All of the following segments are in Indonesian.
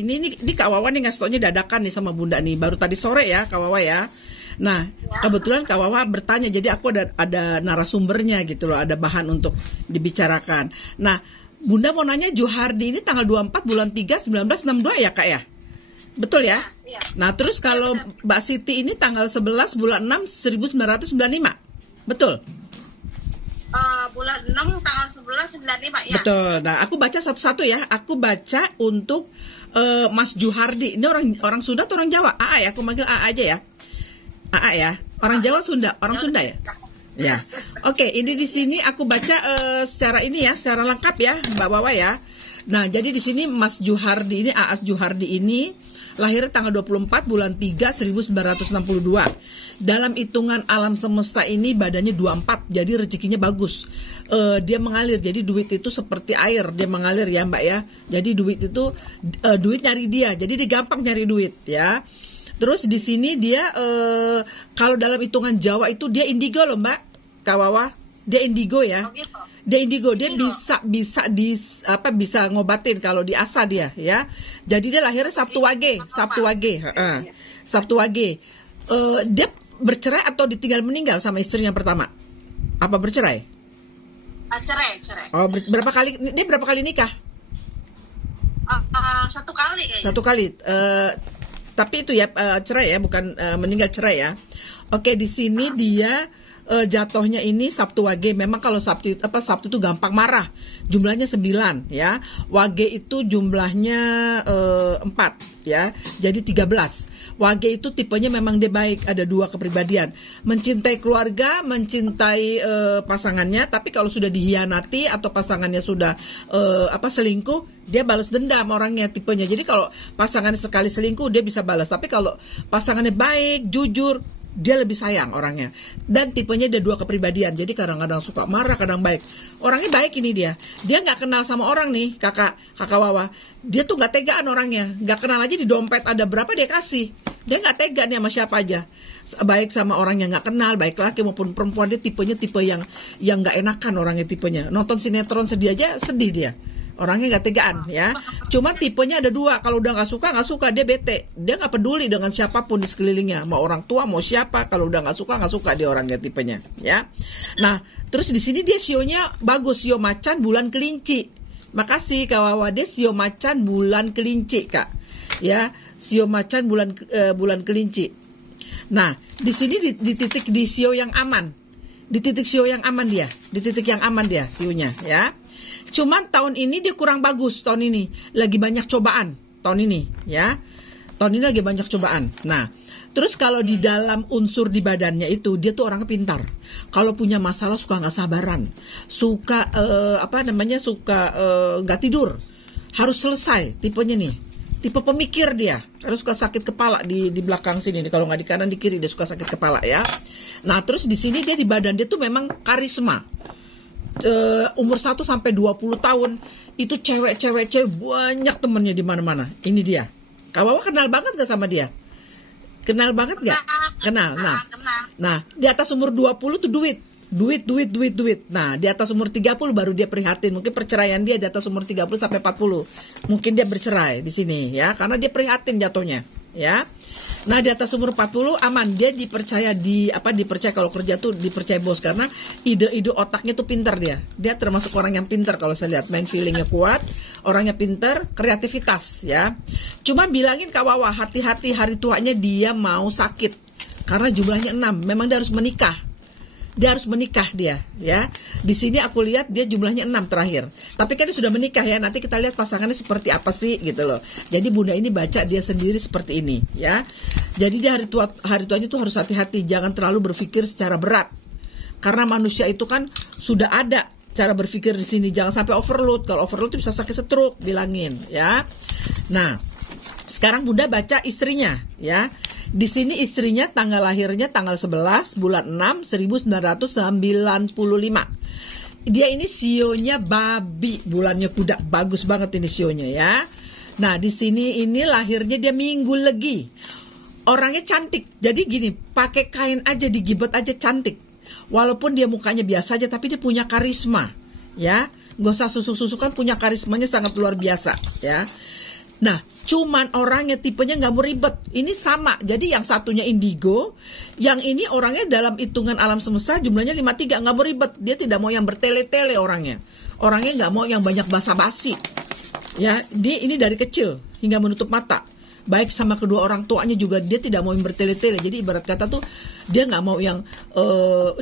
ini Kak Wawa nih ngasih taunya dadakan nih sama Bunda nih. Baru tadi sore ya Kak Wawa ya. Nah, kebetulan Kak Wawa bertanya, jadi aku ada narasumbernya gitu loh, ada bahan untuk dibicarakan. Nah, Bunda mau nanya Juhardi ini tanggal 24 bulan 3 1962 ya Kak ya? Betul ya? Iya. Nah, terus kalau Mbak Siti ini tanggal 11 bulan 6 1995. Betul? Bulan 6 tanggal 11 95 ya. Betul. Nah, aku baca satu-satu ya. Aku baca untuk Mas Juhardi. Ini orang Sunda atau orang Jawa? AA ya, aku manggil AA aja ya. AA ya. Orang Jawa Sunda, orang Sunda ya? Ya. Oke, ini di sini aku baca secara ini ya, secara lengkap ya, Mbak Wawa ya. Nah, jadi di sini Mas Juhardi ini, Aas Juhardi ini lahir tanggal 24 bulan 3 1962. Dalam hitungan alam semesta ini badannya 24, jadi rezekinya bagus. Dia mengalir, jadi duit itu seperti air, dia mengalir ya Mbak ya. Jadi duit itu duit nyari dia, jadi dia gampang nyari duit ya. Terus di sini dia kalau dalam hitungan Jawa itu dia indigo loh Mbak Kawawa, dia indigo ya. Dia indigo, dia bisa ngobatin kalau di asa dia ya. Jadi dia lahirnya Sabtu Wage. Sabtu Wage. Dia bercerai atau ditinggal meninggal sama istrinya pertama? Apa bercerai? Cerai. Oh, berapa kali nikah? Satu kali kayaknya. Satu kali. Tapi itu ya cerai ya, bukan meninggal, cerai ya. Oke, di sini dia jatuhnya ini Sabtu Wage. Memang kalau Sabtu itu gampang marah. Jumlahnya 9 ya. Wage itu jumlahnya 4 ya. Jadi 13. Wage itu tipenya memang dia baik, ada 2 kepribadian. Mencintai keluarga, mencintai pasangannya, tapi kalau sudah dihianati atau pasangannya sudah selingkuh, dia balas dendam orangnya tipenya. Jadi kalau pasangannya sekali selingkuh dia bisa balas, tapi kalau pasangannya baik, jujur, dia lebih sayang orangnya. Dan tipenya ada 2 kepribadian. Jadi kadang-kadang suka marah, kadang baik. Orangnya baik ini dia. Dia nggak kenal sama orang nih, kakak Wawa. Dia tuh nggak tegaan orangnya. Nggak kenal aja di dompet ada berapa dia kasih. Dia nggak tega nih sama siapa aja. Baik sama orang yang nggak kenal, baik laki maupun perempuan. Dia tipenya tipe yang nggak enakan orangnya tipenya. Nonton sinetron sedih aja sedih dia. Orangnya nggak tegaan ya. Cuma tipenya ada 2. Kalau udah nggak suka dia bete. Dia nggak peduli dengan siapapun di sekelilingnya, mau orang tua mau siapa. Kalau udah nggak suka dia orangnya tipenya ya. Nah, terus di sini dia sionya bagus, sio macan bulan kelinci. Makasih Kak Wawa, dia sio macan bulan kelinci Kak ya. Sio macan bulan kelinci. Nah, di sini di titik di sio yang aman. Di titik sio yang aman dia. Di titik yang aman dia sionya ya. Cuman tahun ini dia kurang bagus, tahun ini lagi banyak cobaan, tahun ini ya. Tahun ini lagi banyak cobaan. Nah, terus kalau di dalam unsur di badannya itu dia tuh orangnya pintar. Kalau punya masalah suka nggak sabaran, suka nggak tidur, harus selesai tipenya nih. Tipe pemikir dia, harus suka sakit kepala di belakang sini. Kalau nggak di kanan di kiri dia suka sakit kepala ya. Nah, terus di sini dia di badan dia tuh memang karisma. Umur 1 sampai 20 tahun itu cewek banyak temennya di mana-mana. Ini dia. Kak Wawa kenal banget gak sama dia? Kenal banget gak? Kenal. Nah, di atas umur 20 tuh duit. Nah, di atas umur 30 baru dia prihatin. Mungkin perceraian dia di atas umur 30 sampai 40. Mungkin dia bercerai di sini ya, karena dia prihatin jatuhnya, ya. Nah, di atas umur 40 aman, dia dipercaya kalau kerja tuh dipercaya bos karena ide-ide otaknya tuh pintar dia. Dia termasuk orang yang pintar kalau saya lihat, main feelingnya kuat, orangnya pintar, kreativitas ya. Cuma bilangin Kak Wawa, hati-hati hari tuanya dia mau sakit. Karena jumlahnya 6, memang dia harus menikah. Dia harus menikah dia ya. Di sini aku lihat dia jumlahnya 6 terakhir. Tapi kan dia sudah menikah ya. Nanti kita lihat pasangannya seperti apa sih gitu loh. Jadi Bunda ini baca dia sendiri seperti ini ya. Jadi dia hari tuanya tuh harus hati-hati, jangan terlalu berpikir secara berat. Karena manusia itu kan sudah ada cara berpikir di sini, jangan sampai overload. Kalau overload itu bisa sakit stroke, bilangin ya. Nah, sekarang Bunda baca istrinya ya. Di sini istrinya tanggal lahirnya tanggal 11 bulan 6 1995. Dia ini sionya babi, bulannya kuda, bagus banget ini sionya ya. Nah, di sini ini lahirnya dia Minggu Legi. Orangnya cantik. Jadi gini, pakai kain aja digibet aja cantik. Walaupun dia mukanya biasa aja tapi dia punya karisma ya. Gak usah susuk-susuk kan, punya karismanya sangat luar biasa ya. Nah, cuman orangnya tipenya nggak mau ribet. Ini sama. Jadi yang satunya indigo, yang ini orangnya dalam hitungan alam semesta jumlahnya 53, nggak mau ribet. Dia tidak mau yang bertele-tele orangnya. Orangnya nggak mau yang banyak basa-basi. Ya, dia ini dari kecil hingga menutup mata. Baik sama kedua orang tuanya juga dia tidak mau yang bertele-tele. Jadi ibarat kata tuh dia nggak mau yang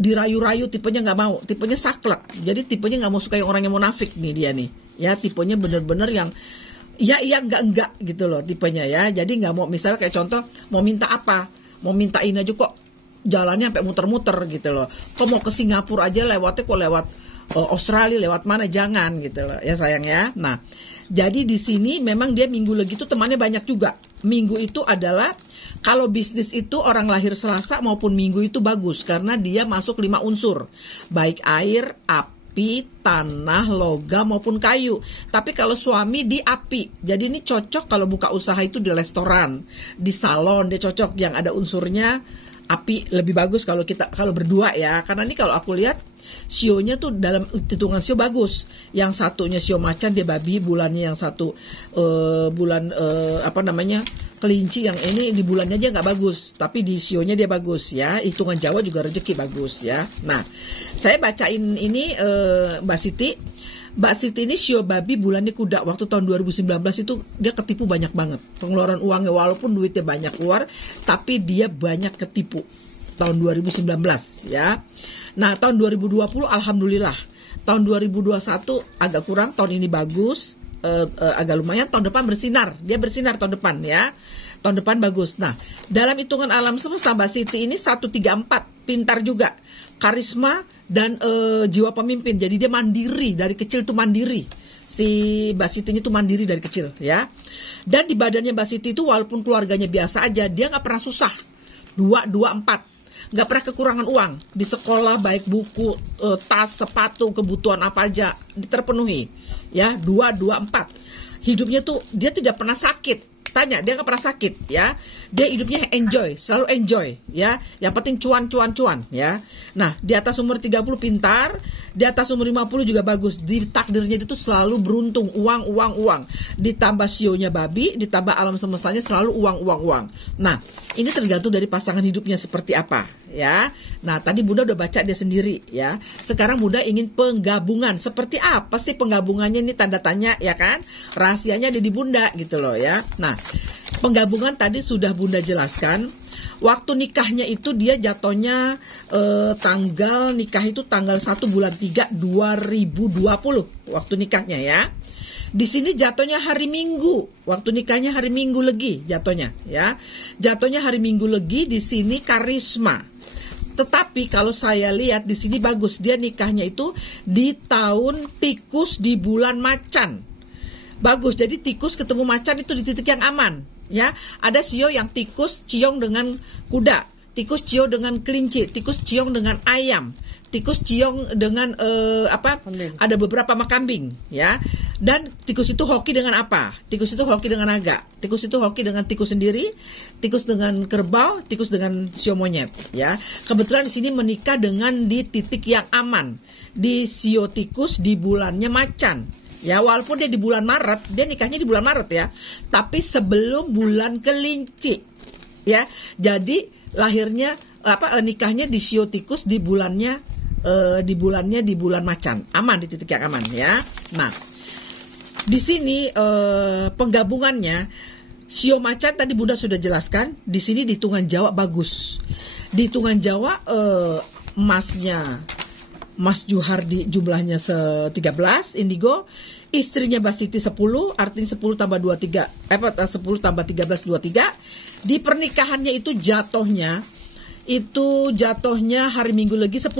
dirayu-rayu, tipenya nggak mau. Tipenya saklek. Jadi tipenya nggak mau suka yang orang yang munafik nih dia nih. Ya, tipenya bener-bener yang ya iya enggak gitu loh tipenya ya. Jadi nggak mau, misalnya kayak contoh mau minta apa, mau minta ini aja kok jalannya sampai muter-muter gitu loh. Kok mau ke Singapura aja lewatnya kok lewat Australia, lewat mana, jangan gitu loh ya sayang ya. Nah, jadi di sini memang dia minggu lagi itu temannya banyak juga. Minggu itu adalah kalau bisnis itu orang lahir Selasa maupun Minggu itu bagus karena dia masuk 5 unsur, baik air, api, tanah, logam maupun kayu. Tapi kalau suami di api, jadi ini cocok kalau buka usaha itu di restoran, di salon, dia cocok yang ada unsurnya api. Lebih bagus kalau berdua ya, karena ini kalau aku lihat sionya tuh dalam hitungan sio bagus. Yang satunya sio macan, dia babi bulannya, yang satu bulan kelinci, yang ini di bulannya aja nggak bagus, tapi di sionya dia bagus ya. Hitungan Jawa juga rezeki bagus ya. Nah, saya bacain ini Mbak Siti. Mbak Siti ini sio babi bulannya kuda. Waktu tahun 2019 itu dia ketipu banyak banget. Pengeluaran uangnya walaupun duitnya banyak keluar, tapi dia banyak ketipu tahun 2019 ya. Nah, tahun 2020 alhamdulillah. Tahun 2021 agak kurang, tahun ini bagus. Agak lumayan, tahun depan bersinar. Dia bersinar tahun depan ya. Tahun depan bagus. Nah, dalam hitungan alam semesta Mbak Siti ini 134, pintar juga. Karisma dan jiwa pemimpin. Jadi dia mandiri, dari kecil tuh mandiri. Si Mbak Siti ini tuh mandiri dari kecil ya. Dan di badannya Mbak Siti itu walaupun keluarganya biasa aja, dia nggak pernah susah. 224. Nggak pernah kekurangan uang. Di sekolah baik buku, tas, sepatu, kebutuhan apa aja terpenuhi. Ya, 224. Hidupnya tuh dia tidak pernah sakit. Tanya, dia nggak pernah sakit ya. Dia hidupnya enjoy, selalu enjoy ya. Yang penting cuan ya. Nah, di atas umur 30 pintar, di atas umur 50 juga bagus. Di takdirnya itu selalu beruntung, uang. Ditambah sionya babi, ditambah alam semestanya selalu uang. Nah, ini tergantung dari pasangan hidupnya seperti apa ya. Nah, tadi Bunda udah baca dia sendiri ya. Sekarang Bunda ingin penggabungan. Seperti apa sih penggabungannya, ini tanda tanya ya kan? Rahasianya ada di Bunda gitu loh ya. Nah, penggabungan tadi sudah Bunda jelaskan. Waktu nikahnya itu dia jatuhnya tanggal nikah itu tanggal 1 bulan 3 2020 waktu nikahnya ya. Di sini jatuhnya hari Minggu, waktu nikahnya hari Minggu legi jatuhnya ya. Jatuhnya hari Minggu legi, di sini karisma. Tetapi kalau saya lihat di sini bagus, dia nikahnya itu di tahun tikus di bulan macan. Bagus, jadi tikus ketemu macan itu di titik yang aman ya. Ada sio yang tikus ciong dengan kuda, tikus ciong dengan kelinci, tikus ciong dengan ayam, tikus ciong dengan ada beberapa makambing ya. Dan tikus itu hoki dengan apa? Tikus itu hoki dengan naga, tikus itu hoki dengan tikus sendiri, tikus dengan kerbau, tikus dengan sio monyet ya. Kebetulan di sini menikah dengan di titik yang aman, di sio tikus di bulannya macan. Ya, walaupun dia di bulan Maret, dia nikahnya di bulan Maret ya, tapi sebelum bulan kelinci ya. Jadi lahirnya nikahnya di sio tikus di bulan macan, aman, di titik yang aman ya. Nah, di sini penggabungannya sio macan tadi Bunda sudah jelaskan. Di sini di hitungan Jawa bagus. Di hitungan Jawa emasnya Mas Juhardi jumlahnya 13 indigo, istrinya Mbak Siti 10, artinya 10 tambah 23, 10 tambah 13 23. Di pernikahannya itu jatuhnya hari Minggu lagi 10.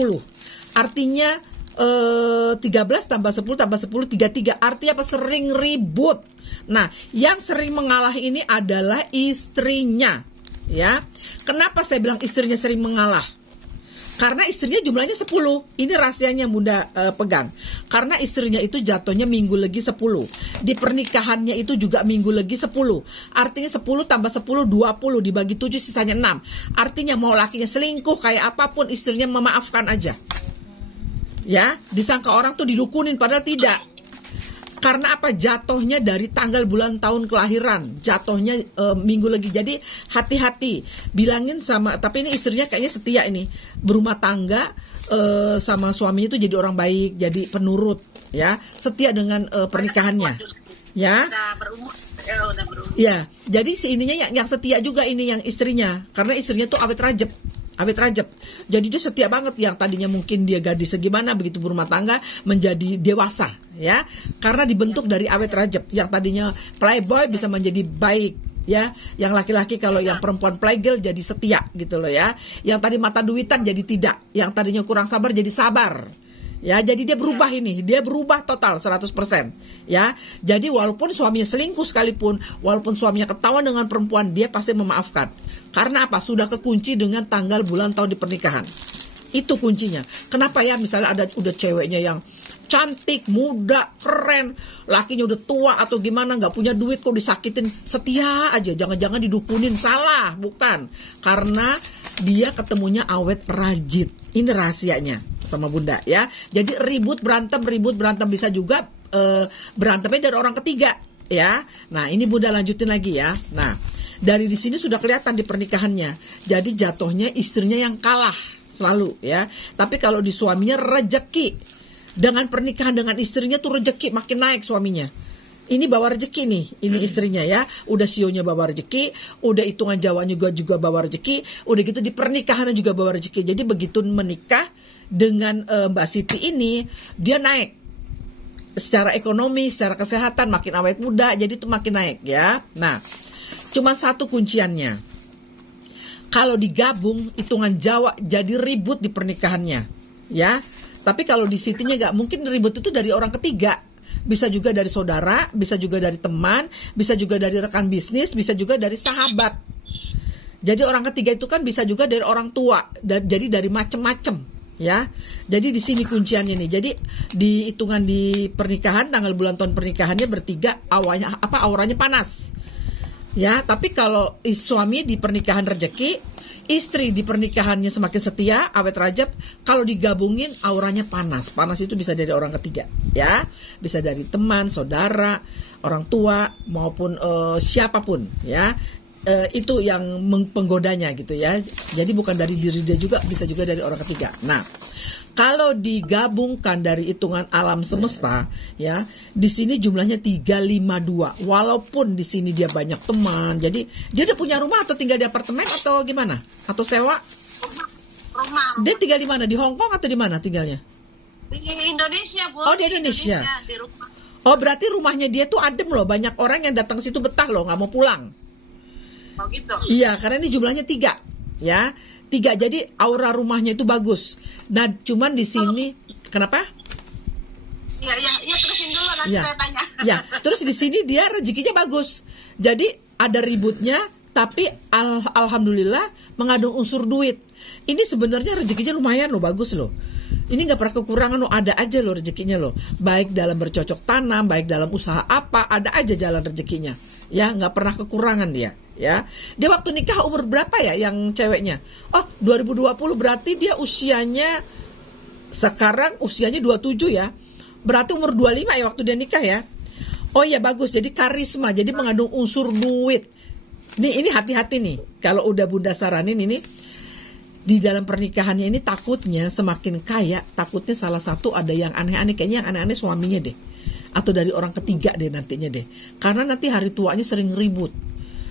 Artinya 13 tambah 10 tambah 10 33. Artinya apa? Sering ribut. Nah, yang sering mengalah ini adalah istrinya ya. Kenapa saya bilang istrinya sering mengalah? Karena istrinya jumlahnya 10. Ini rahasianya Bunda pegang. Karena istrinya itu jatuhnya Minggu legi 10. Di pernikahannya itu juga Minggu legi 10. Artinya 10 tambah 10 20. Dibagi 7 sisanya 6. Artinya mau lakinya selingkuh kayak apapun, istrinya memaafkan aja. Ya, disangka orang tuh didukunin padahal tidak. Karena apa? Jatuhnya dari tanggal bulan tahun kelahiran, jatuhnya minggu lagi. Jadi hati-hati, bilangin sama, tapi ini istrinya kayaknya setia ini, berumah tangga sama suaminya itu jadi orang baik, jadi penurut, ya, setia dengan pernikahannya, ya. Udah berumur. Ya, jadi si ininya yang setia juga ini yang istrinya, karena istrinya tuh awet rajab. Jadi dia setia banget, yang tadinya mungkin dia gadis segimana, begitu berumah tangga menjadi dewasa, ya. Karena dibentuk dari awet rajab. Yang tadinya playboy bisa menjadi baik, ya. Yang laki-laki kalau yang perempuan playgirl jadi setia gitu loh, ya. Yang tadi mata duitan jadi tidak, yang tadinya kurang sabar jadi sabar. Ya, jadi dia berubah ini, dia berubah total 100%, ya. Jadi walaupun suaminya selingkuh sekalipun, walaupun suaminya ketahuan dengan perempuan, dia pasti memaafkan. Karena apa? Sudah kekunci dengan tanggal bulan tahun di pernikahan. Itu kuncinya. Kenapa ya? Misalnya udah ceweknya yang cantik, muda, keren, lakinya udah tua atau gimana, nggak punya duit kok disakitin, setia aja, jangan-jangan didukunin, salah, bukan. Karena dia ketemunya awet rajit. Ini rahasianya sama Bunda, ya. Jadi ribut berantem bisa juga berantemnya dari orang ketiga, ya. Nah, ini Bunda lanjutin lagi ya. Nah, dari di sini sudah kelihatan di pernikahannya. Jadi jatuhnya istrinya yang kalah selalu, ya. Tapi kalau di suaminya rejeki. Dengan pernikahan dengan istrinya tuh rejeki makin naik suaminya. Ini bawa rezeki nih, ini istrinya, ya. Udah sionya bawa rezeki, udah hitungan Jawanya juga bawa rezeki, udah gitu di pernikahannya juga bawa rezeki. Jadi begitu menikah dengan Mbak Siti ini, dia naik. Secara ekonomi, secara kesehatan makin awet muda, jadi itu makin naik, ya. Nah, cuman satu kunciannya. Kalau digabung hitungan Jawa jadi ribut di pernikahannya, ya. Tapi kalau di Sitinya nggak mungkin ribut itu dari orang ketiga. Bisa juga dari saudara, bisa juga dari teman, bisa juga dari rekan bisnis, bisa juga dari sahabat. Jadi orang ketiga itu kan bisa juga dari orang tua, jadi dari macem-macem, ya. Jadi di sini kunciannya nih. Jadi di hitungan di pernikahan, tanggal bulan tahun pernikahannya bertiga, auranya panas, ya. Tapi kalau suami di pernikahan rezeki, istri di pernikahannya semakin setia, awet rajab. Kalau digabungin auranya panas. Panas itu bisa dari orang ketiga, ya. Bisa dari teman, saudara, orang tua maupun siapapun, ya. Itu yang penggodanya gitu, ya. Jadi bukan dari diri dia juga, bisa juga dari orang ketiga. Nah, kalau digabungkan dari hitungan alam semesta, ya, di sini jumlahnya 352. Walaupun di sini dia banyak teman, jadi dia udah punya rumah atau tinggal di apartemen atau gimana? Atau sewa? Rumah. Dia tinggal di mana? Di Hong Kong atau di mana tinggalnya? Di Indonesia, Bu. Oh, di Indonesia. Di rumah. Oh, berarti rumahnya dia tuh adem loh. Banyak orang yang datang situ betah loh, nggak mau pulang. Oh gitu. Iya, karena ini jumlahnya 3, ya. 3, jadi aura rumahnya itu bagus. Nah, cuman di sini kenapa? Ya terusin dulu nanti Ya. saya tanya. Ya, terus di sini dia rezekinya bagus. Jadi ada ributnya, tapi alhamdulillah mengandung unsur duit. Ini sebenarnya rezekinya lumayan loh, bagus loh. Ini nggak pernah kekurangan loh, ada aja loh rezekinya loh. Baik dalam bercocok tanam, baik dalam usaha apa, ada aja jalan rezekinya. Ya, nggak pernah kekurangan dia. Ya, dia waktu nikah umur berapa ya yang ceweknya? Oh, 2020 berarti dia usianya sekarang usianya 27 ya. Berarti umur 25 ya waktu dia nikah ya. Oh ya bagus, jadi karisma, jadi mengandung unsur duit. Ini hati-hati nih. Kalau udah Bunda saranin ini di dalam pernikahannya ini takutnya semakin kaya, takutnya salah satu ada yang aneh-aneh, kayaknya yang aneh-aneh suaminya deh. Atau dari orang ketiga deh nantinya deh. Karena nanti hari tuanya sering ribut.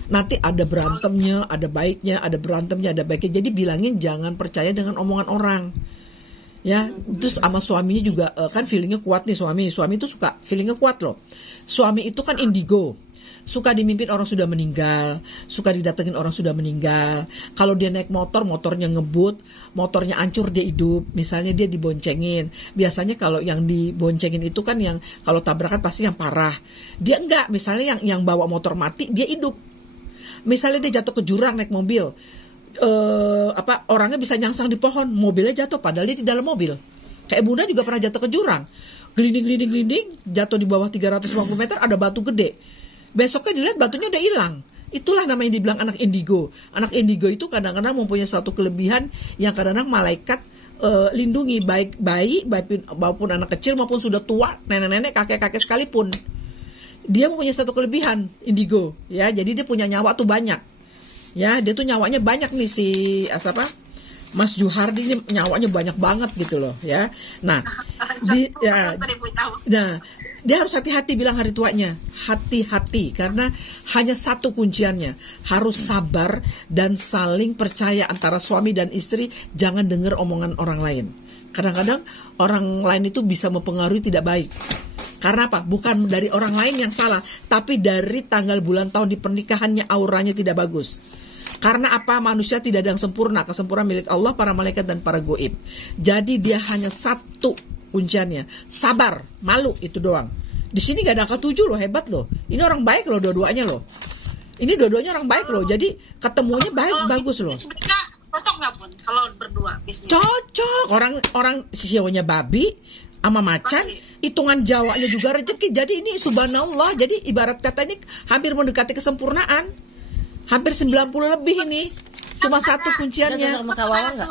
Nanti ada berantemnya, ada baiknya, ada berantemnya, ada baiknya. Jadi bilangin jangan percaya dengan omongan orang. Ya, terus sama suaminya juga kan feelingnya kuat nih suami. Suami itu suka feelingnya kuat loh. Suami itu kan indigo. Suka dimimpin orang sudah meninggal, suka didatengin orang sudah meninggal. Kalau dia naik motor, motornya ngebut, motornya hancur dia hidup. Misalnya dia diboncengin. Biasanya kalau yang diboncengin itu kan yang kalau tabrakan pasti yang parah. Dia enggak, misalnya yang bawa motor mati dia hidup. Misalnya dia jatuh ke jurang naik mobil, orangnya bisa nyangsang di pohon, mobilnya jatuh padahal dia di dalam mobil. Kayak Bunda juga pernah jatuh ke jurang, gelinding, jatuh di bawah 350 meter ada batu gede. Besoknya dilihat batunya udah hilang. Itulah namanya dibilang anak indigo. Anak indigo itu kadang-kadang mempunyai suatu kelebihan yang kadang-kadang malaikat lindungi baik bayi maupun anak kecil maupun sudah tua, nenek-nenek, kakek-kakek sekalipun. Dia mempunyai satu kelebihan indigo, ya. Jadi dia punya nyawa tuh banyak. Ya, dia tuh nyawanya banyak nih si Mas Juhardi ini nyawanya banyak banget gitu loh, ya. Nah, dia harus hati-hati bilang hari tuanya, hati-hati karena hanya satu kunciannya, harus sabar dan saling percaya antara suami dan istri, jangan dengar omongan orang lain. Kadang-kadang orang lain itu bisa mempengaruhi tidak baik. Karena apa? Bukan dari orang lain yang salah, tapi dari tanggal bulan tahun di pernikahannya auranya tidak bagus. Karena apa? Manusia tidak ada yang sempurna, kesempurnaan milik Allah, para malaikat dan para goib. Jadi dia hanya satu kunciannya, sabar, malu, itu doang. Di sini gak ada angka 7 loh, hebat loh. Ini orang baik loh dua-duanya loh. Ini dua-duanya orang baik loh. Jadi ketemunya baik, bagus loh. Sebenarnya cocok nggak pun kalau berdua bisnis? Cocok. Orang sisionya babi sama macan, hitungan Jawanya juga rezeki. Jadi ini subhanallah. Jadi ibarat kata ini hampir mendekati kesempurnaan. Hampir 90 lebih ini. Cuma satu kunciannya. Sama Kawawa nggak?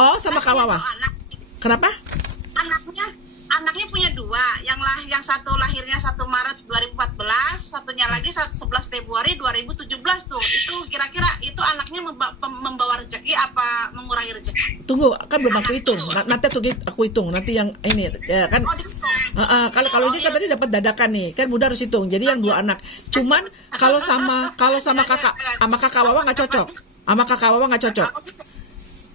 Oh, sama Kawawa. Kenapa? Anaknya punya 2, yang satu lahirnya 1 Maret 2014, satunya lagi 11 Februari 2017 tuh. Itu kira-kira itu anaknya membawa rezeki apa mengurangi rezeki? Tunggu, kan belum aku hitung. Nanti aku hitung. Nanti yang ini ya kan. Kalau ini kan tadi dapat dadakan nih, kan Bunda harus hitung. Jadi yang 2 anak. Cuman kalau sama kakak Wawa nggak cocok. Sama kakak Wawa nggak cocok.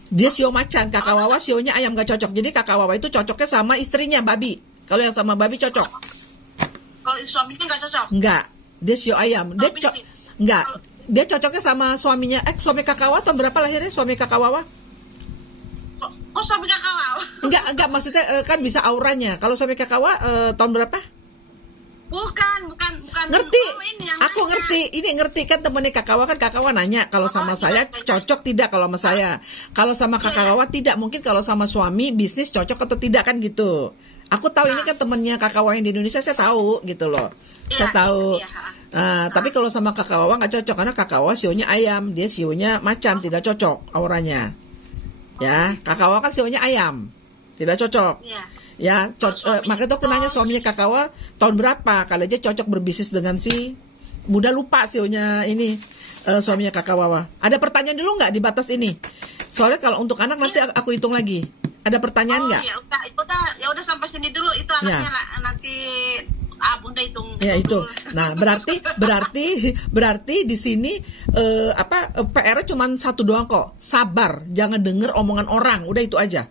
Dia sio macan, kakak Wawa sionya ayam, gak cocok. Jadi kakak Wawa itu cocoknya sama istrinya babi. Kalau yang sama babi cocok. Kalau suaminya nggak cocok? Enggak, dia sio ayam. Dia cocoknya sama suaminya. Suami kakak Wawa tahun berapa lahirnya? Suami kakak Wawa? Oh, suami kakak Wawa? Enggak, maksudnya kan bisa auranya. Kalau suami kakak Wawa tahun berapa? Bukan. Ngerti? Oh, Aku ngerti. Ini ngerti kan temennya kakak Wawa, kan kakak Wawa nanya kalau sama saya cocok tidak kalau sama saya. Kalau sama kakak Wawa tidak, mungkin kalau sama suami bisnis cocok atau tidak kan gitu. Aku tahu ini kan temennya kakak Wawa yang di Indonesia, saya tahu gitu loh. Saya tahu. Tapi kalau sama kakak Wawa nggak cocok karena kakak Wawa sionya ayam, dia sionya macan, tidak cocok auranya. Ya, kakak Wawa kan sionya ayam, tidak cocok. Ya, makanya tuh aku nanya suaminya kakak Wawa tahun berapa, kalau aja cocok berbisnis dengan si Bunda lupa sionya ini suaminya kakak Wawa. Ada pertanyaan dulu nggak di batas ini? Soalnya kalau untuk anak nanti aku hitung lagi. Ada pertanyaan nggak? Ya udah sampai sini dulu itu anaknya nanti Bunda hitung. Ya itu. Nah, berarti di sini PR cuma satu doang kok. Sabar, jangan denger omongan orang. Udah itu aja.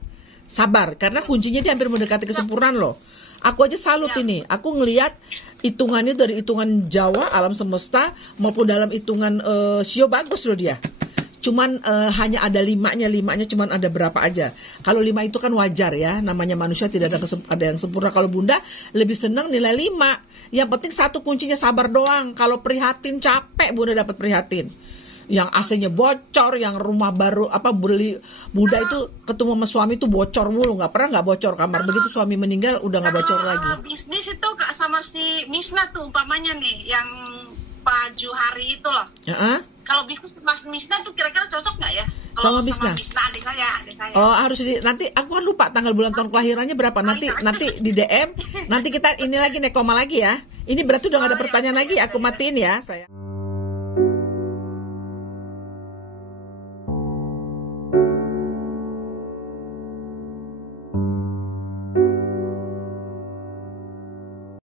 Sabar, karena kuncinya dia hampir mendekati kesempurnaan loh. Aku aja salut ini. Aku ngelihat hitungannya dari hitungan Jawa, alam semesta, maupun dalam hitungan sio bagus loh dia. Cuman hanya ada limanya cuman ada berapa aja. Kalau 5 itu kan wajar ya, namanya manusia tidak ada yang sempurna. Kalau Bunda lebih senang nilai 5. Yang penting satu kuncinya sabar doang. Kalau prihatin capek Bunda dapat prihatin. Yang AC-nya bocor, yang rumah baru beli Bunda itu ketemu sama suami itu bocor mulu, nggak bocor kamar. Begitu suami meninggal udah nggak bocor lagi. Bisnis itu sama si Misna tuh umpamanya nih, yang Pak Juhari itu loh. Kalau bisnis Mas Misna tuh kira-kira cocok nggak ya? Kalau sama Misna adik saya. Oh, harus nanti aku kan lupa tanggal bulan tahun kelahirannya berapa. Nanti di DM, nanti kita ini lagi nekoma lagi ya. Ini berarti udah nggak ada pertanyaan lagi, aku matiin ya saya.